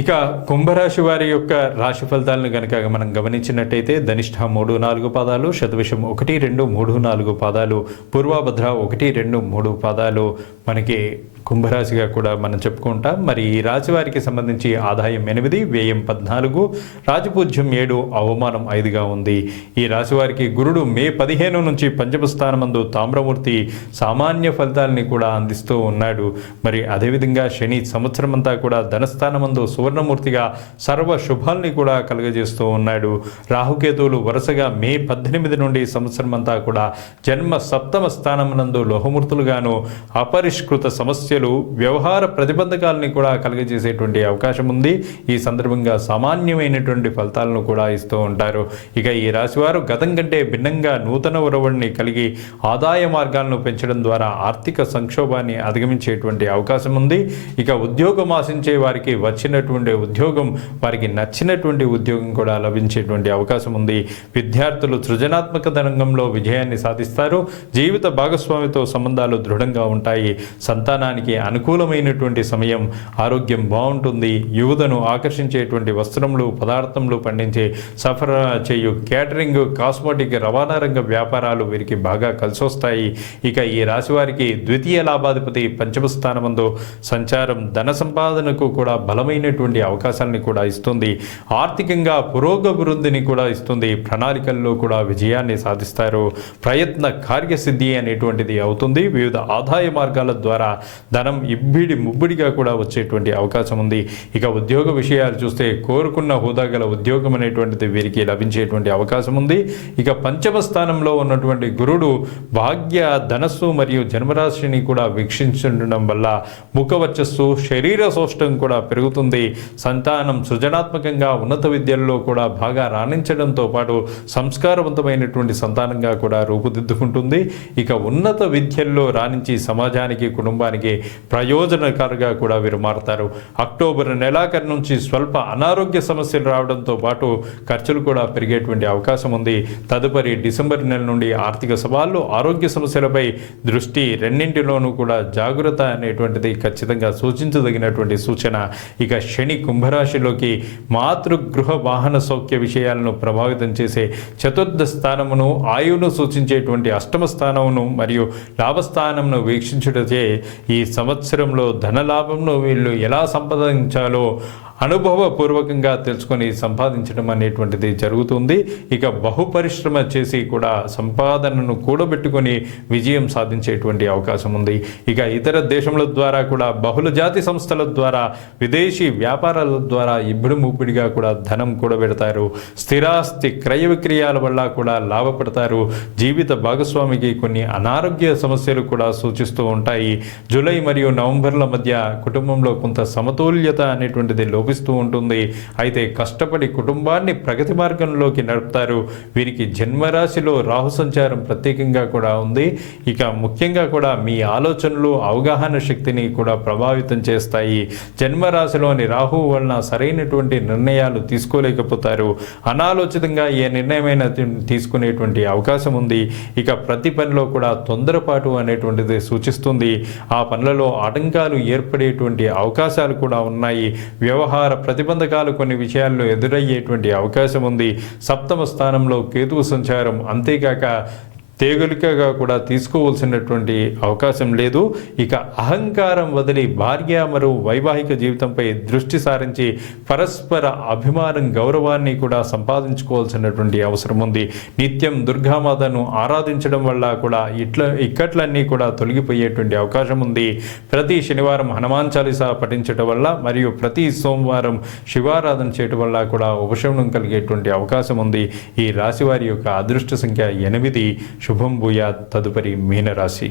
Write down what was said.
ఇక కుంభరాశి వారి యొక్క రాశి ఫలితాలను కనుక మనం గమనించినట్టయితే ధనిష్ట మూడు నాలుగు పాదాలు శతవిషం ఒకటి రెండు మూడు నాలుగు పాదాలు పూర్వభద్ర ఒకటి రెండు మూడు పాదాలు మనకి కుంభరాశిగా కూడా మనం చెప్పుకుంటాం. మరి ఈ రాశి వారికి సంబంధించి ఆదాయం ఎనిమిది వ్యయం పద్నాలుగు రాజపూజ్యం ఏడు అవమానం ఐదుగా ఉంది. ఈ రాశి వారికి గురుడు మే పదిహేను నుంచి పంచమ స్థానమందు తామ్రమూర్తి సామాన్య ఫలితాలని కూడా అందిస్తూ ఉన్నాడు. మరి అదేవిధంగా శని సంవత్సరం అంతా కూడా ధనస్థానమందు సువర్ణమూర్తిగా సర్వ శుభాల్ని కూడా కలుగజేస్తూ ఉన్నాడు. రాహుకేతువులు వరుసగా మే పద్దెనిమిది నుండి సంవత్సరం అంతా కూడా జన్మ సప్తమ స్థానమునందు లోహమూర్తులుగాను అపరిష్కృత సమస్యలు వ్యవహార ప్రతిబంధకాలని కూడా కలుగజేసేటువంటి అవకాశం ఉంది. ఈ సందర్భంగా సామాన్యమైనటువంటి ఫలితాలను కూడా ఇస్తూ ఉంటారు. ఇక ఈ రాశివారు గతం కంటే భిన్నంగా నూతన ఉరవడిని కలిగి ఆదాయ మార్గాలను పెంచడం ద్వారా ఆర్థిక సంక్షోభాన్ని అధిగమించేటువంటి అవకాశం ఉంది. ఇక ఉద్యోగం ఆశించే వారికి వచ్చినటువంటి ఉద్యోగం వారికి నచ్చినటువంటి ఉద్యోగం కూడా లభించేటువంటి అవకాశం ఉంది. విద్యార్థులు సృజనాత్మక రంగంలో విజయాన్ని సాధిస్తారు. జీవిత భాగస్వామితో సంబంధాలు దృఢంగా ఉంటాయి. సంతానానికి అనుకూలమైనటువంటి సమయం ఆరోగ్యం బాగుంటుంది. యువతను ఆకర్షించేటువంటి వస్త్రములు పదార్థములు పండించే సఫరా చేయు కేటరింగ్ కాస్మోటిక్ రవాణా రంగ వ్యాపారాలు వీరికి బాగా కలిసి వస్తాయి ఇక ఈ రాశి వారికి ద్వితీయ లాభాధిపతి పంచమ స్థానమందు సంచారం ధన సంపాదనకు కూడా బలమైనటువంటి అవకాశాలని కూడా ఇస్తుంది. ఆర్థికంగా పురోగభివృద్ధిని కూడా ఇస్తుంది. ప్రణాళికల్లో కూడా విజయాన్ని సాధిస్తారు. ప్రయత్న కార్యసిద్ధి అనేటువంటిది అవుతుంది. వివిధ ఆదాయ మార్గాల ద్వారా ధనం ఇబ్బిడి ముబ్బిడిగా కూడా వచ్చేటువంటి అవకాశం ఉంది. ఇక ఉద్యోగ విషయాలు చూస్తే కోరుకున్న హోదా గల ఉద్యోగం అనేటువంటిది వీరికి లభించేటువంటి అవకాశం ఉంది. ఇక పంచమ స్థానంలో ఉన్నటువంటి గురుడు భాగ్య ధనస్సు మరియు జన్మరాశిని కూడా వీక్షించడం వల్ల ముఖవర్చస్సు శరీర సౌష్టం కూడా పెరుగుతుంది. సంతానం సృజనాత్మకంగా ఉన్నత విద్యల్లో కూడా బాగా రాణించడంతో పాటు సంస్కారవంతమైనటువంటి సంతానంగా కూడా రూపుదిద్దుకుంటుంది. ఇక ఉన్నత విద్యల్లో రాణించి సమాజానికి కుటుంబానికి ప్రయోజనకారుగా కూడా వీరు మారతారు. అక్టోబర్ నెలాఖరు నుంచి స్వల్ప అనారోగ్య సమస్యలు రావడంతో పాటు ఖర్చులు కూడా పెరిగేటువంటి అవకాశం ఉంది. తదుపరి డిసెంబర్ నెల నుండి ఆర్థిక సవాళ్ళు ఆరోగ్య సమస్యలపై దృష్టి రెండింటిలోనూ కూడా జాగ్రత్త అనేటువంటిది ఖచ్చితంగా సూచించదగినటువంటి సూచన. ఇక శని కుంభరాశిలోకి మాతృగృహ వాహన సౌఖ్య విషయాలను ప్రభావితం చేసే చతుర్థ స్థానమును ఆయువును సూచించేటువంటి అష్టమ స్థానమును మరియు లాభస్థానమును వీక్షించుటచే ఈ సంవత్సరంలో ధనలాభంను వీళ్ళు ఎలా సంపాదించాలో అనుభవపూర్వకంగా తెలుసుకొని సంపాదించడం అనేటువంటిది జరుగుతుంది. ఇక బహుపరిశ్రమ చేసి కూడా సంపాదనను కూడబెట్టుకొని విజయం సాధించేటువంటి అవకాశం ఉంది. ఇక ఇతర దేశముల ద్వారా కూడా బహుళ జాతి సంస్థల ద్వారా విదేశీ వ్యాపారాల ద్వారా ఇబ్బడి ముప్పిడిగా కూడా ధనం కూడబెడతారు. స్థిరాస్తి క్రయ విక్రయాల వల్ల కూడా లాభపడతారు. జీవిత భాగస్వామికి కొన్ని అనారోగ్య సమస్యలు కూడా సూచిస్తూ ఉంటాయి. జూలై మరియు నవంబర్ల మధ్య కుటుంబంలో కొంత సమతుల్యత అనేటువంటిది లోపిస్తూ ఉంటుంది. అయితే కష్టపడి కుటుంబాన్ని ప్రగతి మార్గంలోకి నడుపుతారు. వీరికి జన్మరాశిలో రాహు సంచారం ప్రత్యేకంగా కూడా ఉంది. ఇక ముఖ్యంగా కూడా మీ ఆలోచనలు అవగాహన శక్తిని కూడా ప్రభావితం చేస్తాయి. జన్మరాశిలోని రాహు వలన సరైనటువంటి నిర్ణయాలు తీసుకోలేకపోతారు. అనాలోచితంగా ఏ నిర్ణయమైనా తీసుకునేటువంటి అవకాశం ఉంది. ఇక ప్రతి పనిలో కూడా తొందరపాటు అనేటువంటిది సూచిస్తుంది. ఆ పనులలో ఆటంకాలు ఏర్పడేటువంటి అవకాశాలు కూడా ఉన్నాయి. వ్యవహార ప్రతిబంధకాలు కొన్ని విషయాల్లో ఎదురయ్యేటువంటి అవకాశం ఉంది. సప్తమ స్థానంలో కేతువు సంచారం అంతేకాక తేగలికగా కూడా తీసుకోవాల్సినటువంటి అవకాశం లేదు. ఇక అహంకారం వదిలి భార్య మరియు వైవాహిక జీవితంపై దృష్టి సారించి పరస్పర అభిమానం గౌరవాన్ని కూడా సంపాదించుకోవాల్సినటువంటి అవసరం ఉంది. నిత్యం దుర్గామాతను ఆరాధించడం వల్ల కూడా ఇట్ల ఇక్కట్లన్నీ కూడా తొలగిపోయేటువంటి అవకాశం ఉంది. ప్రతి శనివారం హనుమాన్ చాలీసా పఠించడం వల్ల మరియు ప్రతి సోమవారం శివారాధన చేయడం వల్ల కూడా ఉపశమనం కలిగేటువంటి అవకాశం ఉంది. ఈ రాశి వారి యొక్క అదృష్ట సంఖ్య ఎనిమిది. శుభం భూయా తదుపరి మీనరాశి.